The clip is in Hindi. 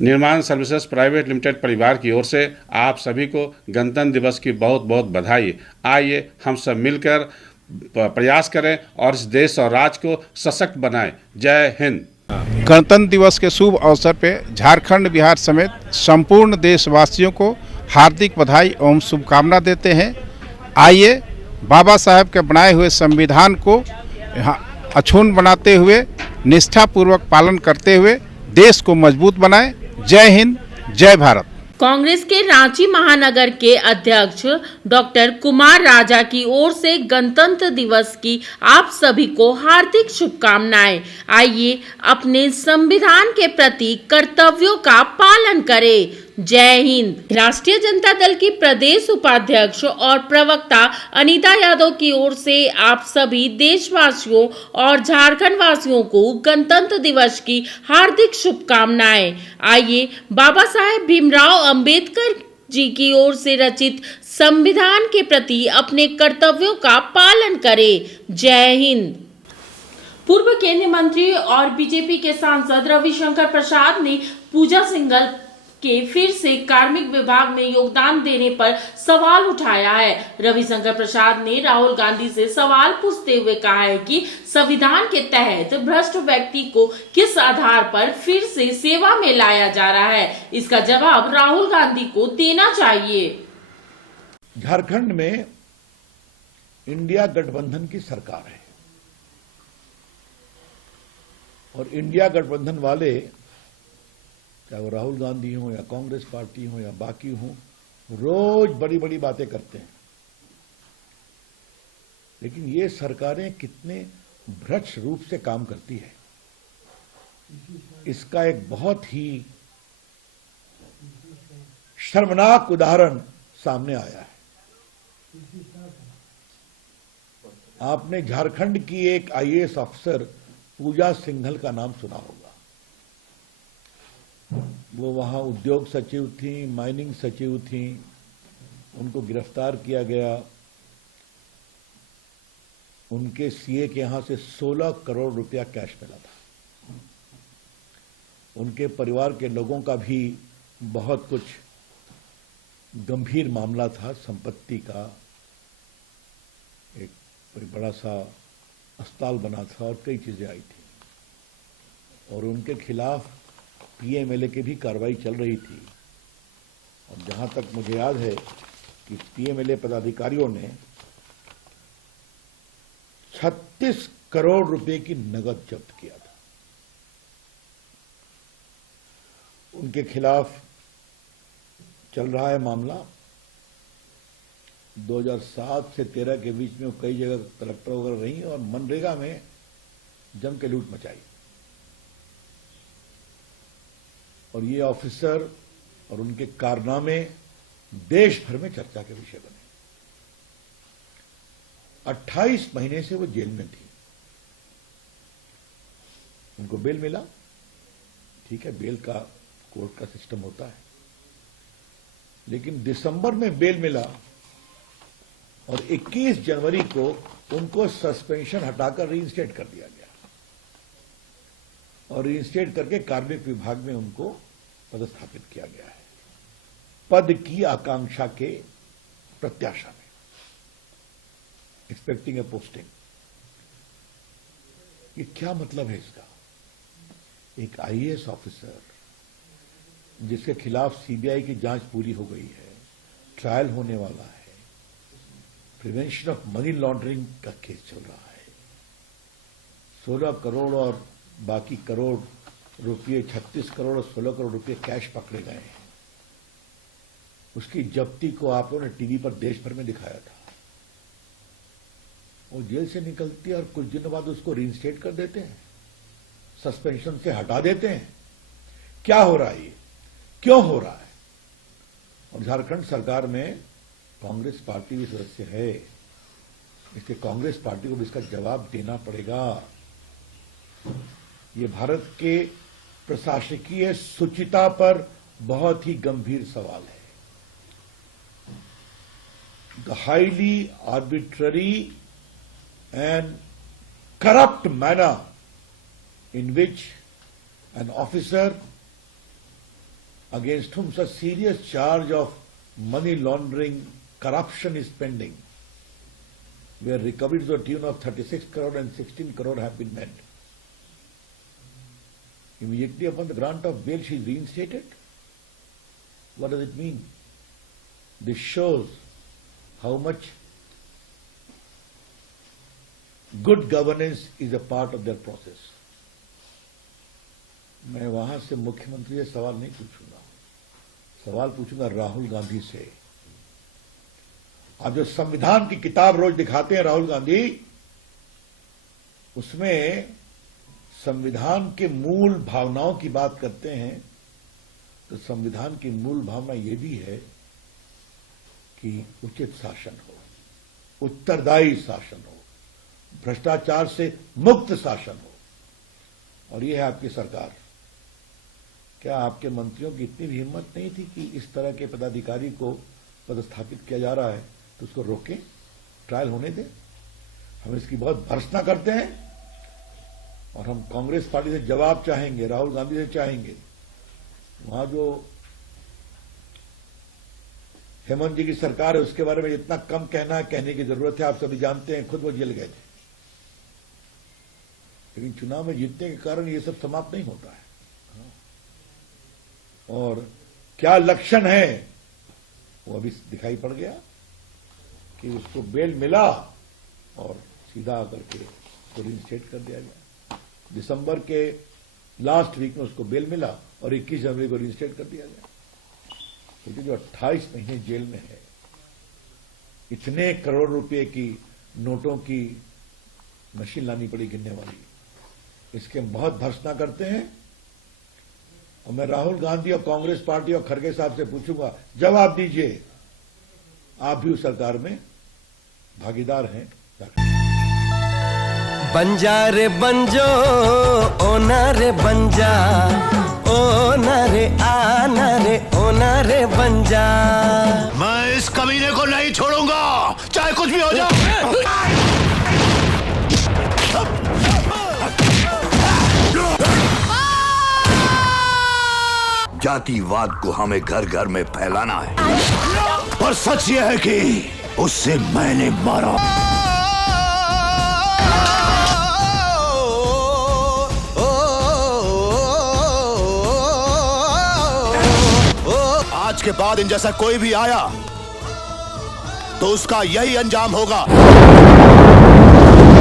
निर्माण सर्विसेज प्राइवेट लिमिटेड परिवार की ओर से आप सभी को गणतंत्र दिवस की बहुत बहुत बधाई। आइए हम सब मिलकर प्रयास करें और इस देश और राज्य को सशक्त बनाएं। जय हिंद। गणतंत्र दिवस के शुभ अवसर पर झारखंड, बिहार समेत संपूर्ण देशवासियों को हार्दिक बधाई एवं शुभकामना देते हैं। आइए बाबा साहेब के बनाए हुए संविधान को अक्षुण्ण बनाते हुए, निष्ठापूर्वक पालन करते हुए देश को मजबूत बनाएं। जय हिंद, जय भारत। कांग्रेस के रांची महानगर के अध्यक्ष डॉक्टर कुमार राजा की ओर से गणतंत्र दिवस की आप सभी को हार्दिक शुभकामनाएं। आइए अपने संविधान के प्रति कर्तव्यों का पालन करें। जय हिंद। राष्ट्रीय जनता दल की प्रदेश उपाध्यक्ष और प्रवक्ता अनीता यादव की ओर से आप सभी देशवासियों और झारखंड वासियों को गणतंत्र दिवस की हार्दिक शुभकामनाएं। आइए बाबा साहेब भीमराव अंबेडकर जी की ओर से रचित संविधान के प्रति अपने कर्तव्यों का पालन करें। जय हिंद। पूर्व केंद्रीय मंत्री और बीजेपी के सांसद रविशंकर प्रसाद ने पूजा सिंघल के फिर से कार्मिक विभाग में योगदान देने पर सवाल उठाया है। रविशंकर प्रसाद ने राहुल गांधी से सवाल पूछते हुए कहा है कि संविधान के तहत भ्रष्ट व्यक्ति को किस आधार पर फिर से सेवा में लाया जा रहा है। इसका जवाब राहुल गांधी को देना चाहिए। झारखंड में इंडिया गठबंधन की सरकार है और इंडिया गठबंधन वाले, चाहे वो राहुल गांधी हो या कांग्रेस पार्टी हो या बाकी हो, रोज बड़ी बड़ी बातें करते हैं। लेकिन ये सरकारें कितने भ्रष्ट रूप से काम करती है, इसका एक बहुत ही शर्मनाक उदाहरण सामने आया है। आपने झारखंड की एक आईएएस अफसर पूजा सिंघल का नाम सुना होगा। वो वहां उद्योग सचिव थी, माइनिंग सचिव थी। उनको गिरफ्तार किया गया। उनके सीए के यहां से 16 करोड़ रुपया कैश मिला था। उनके परिवार के लोगों का भी बहुत कुछ गंभीर मामला था। संपत्ति का एक बड़ा सा अस्पताल बना था और कई चीजें आई थी और उनके खिलाफ पीएमएलए की भी कार्रवाई चल रही थी। और जहां तक मुझे याद है कि पीएमएलए पदाधिकारियों ने 36 करोड़ रुपए की नकद जब्त किया था। उनके खिलाफ चल रहा है मामला। 2007 से 13 के बीच में कई जगह कलेक्टर वगैरह रही और मनरेगा में जम के लूट मचाई और ये ऑफिसर और उनके कारनामे देश भर में चर्चा के विषय बने। 28 महीने से वो जेल में थी। उनको बेल मिला, ठीक है, बेल का कोर्ट का सिस्टम होता है। लेकिन दिसंबर में बेल मिला और 21 जनवरी को उनको सस्पेंशन हटाकर रीइंस्टेट कर दिया गया और रीइंस्टेट करके कार्मिक विभाग में उनको पदस्थापित किया गया है, पद की आकांक्षा के प्रत्याशा में, एक्सपेक्टिंग ए पोस्टिंग। ये क्या मतलब है इसका? एक आईएएस ऑफिसर जिसके खिलाफ सीबीआई की जांच पूरी हो गई है, ट्रायल होने वाला है, प्रिवेंशन ऑफ मनी लॉन्ड्रिंग का केस चल रहा है, 16 करोड़ और बाकी करोड़ रुपये, 36 करोड़ और 16 करोड़ रुपये कैश पकड़े गए हैं। उसकी जब्ती को आप लोगों ने टीवी पर देश भर में दिखाया था। वो जेल से निकलती है और कुछ दिनों बाद उसको रीइंस्टेट कर देते हैं, सस्पेंशन से हटा देते हैं। क्या हो रहा है ये? क्यों हो रहा है? और झारखंड सरकार में कांग्रेस पार्टी भी सदस्य है, इसलिए कांग्रेस पार्टी को भी इसका जवाब देना पड़ेगा। ये भारत के प्रशासकीय शुचिता पर बहुत ही गंभीर सवाल है। The highly arbitrary and corrupt manner in which an officer against whom such serious charge of money laundering, corruption is pending, where recoveries to the tune of 36 crore and 16 crore have been made. Immediately upon the grant of bail, she is reinstated. What does it mean? This shows how much good governance is a part of their process. मैं वहां से मुख्यमंत्री से सवाल नहीं पूछूंगा, सवाल पूछूंगा राहुल गांधी से। आप जो संविधान की किताब रोज दिखाते हैं राहुल गांधी, उसमें संविधान के मूल भावनाओं की बात करते हैं, तो संविधान की मूल भावना यह भी है कि उचित शासन हो, उत्तरदायी शासन हो, भ्रष्टाचार से मुक्त शासन हो। और यह है आपकी सरकार। क्या आपके मंत्रियों की इतनी भी हिम्मत नहीं थी कि इस तरह के पदाधिकारी को पदस्थापित किया जा रहा है तो उसको रोकें, ट्रायल होने दें? हम इसकी बहुत भर्त्सना करते हैं और हम कांग्रेस पार्टी से जवाब चाहेंगे, राहुल गांधी से चाहेंगे। वहां जो हेमंत जी की सरकार है उसके बारे में जितना कम कहना है कहने की जरूरत है। आप सभी जानते हैं, खुद वो जेल गए थे, लेकिन चुनाव में जीतने के कारण ये सब समाप्त नहीं होता है। और क्या लक्षण है वो अभी दिखाई पड़ गया कि उसको बेल मिला और सीधा आकर के उसको रिइंस्टेट कर दिया गया। दिसंबर के लास्ट वीक में उसको बेल मिला और 21 जनवरी को रिइंस्टेट कर दिया गया। क्योंकि जो 28 महीने जेल में है, इतने करोड़ रुपए की नोटों की मशीन लानी पड़ी गिनने वाली, इसके हम बहुत भर्त्सना करते हैं। और मैं राहुल गांधी और कांग्रेस पार्टी और खड़गे साहब से पूछूंगा, जवाब दीजिए, आप भी उस सरकार में भागीदार हैं? बंजा रे बंजो ओना रे बंजा, ओना रे आना रे ओना रे बंजा। मैं इस कमीने को नहीं छोड़ूंगा, चाहे कुछ भी हो जाए। जातिवाद को हमें घर घर में फैलाना है, पर सच यह है कि उससे मैंने मारा। आज के बाद इन जैसा कोई भी आया तो उसका यही अंजाम होगा।